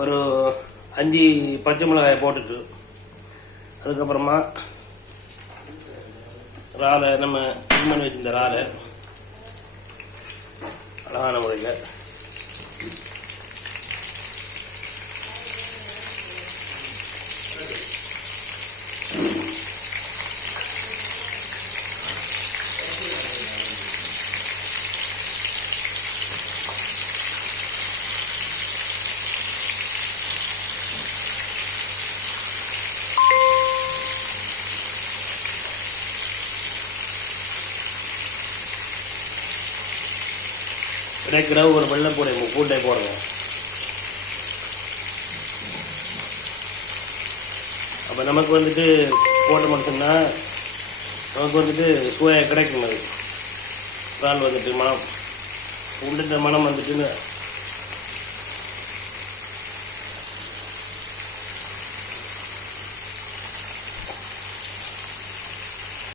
ஒரு 5 பச்சை மிளகாயை போட்டுட்டு அதுக்கப்புறமா இறாலை நம்ம க்ளீன் பண்ணி வச்சிருந்த இறாலை அழகான முறையில் கிடைக்கிற ஒரு வெள்ளைப்பூடை பூண்டை போடுங்க. அப்போ நமக்கு வந்துட்டு போட்டு மட்டும்னா நமக்கு வந்துட்டு சுவையாக கிடைக்கும். அது இறால் வந்துட்டு மனம் பூண்டு மனம் வந்துட்டு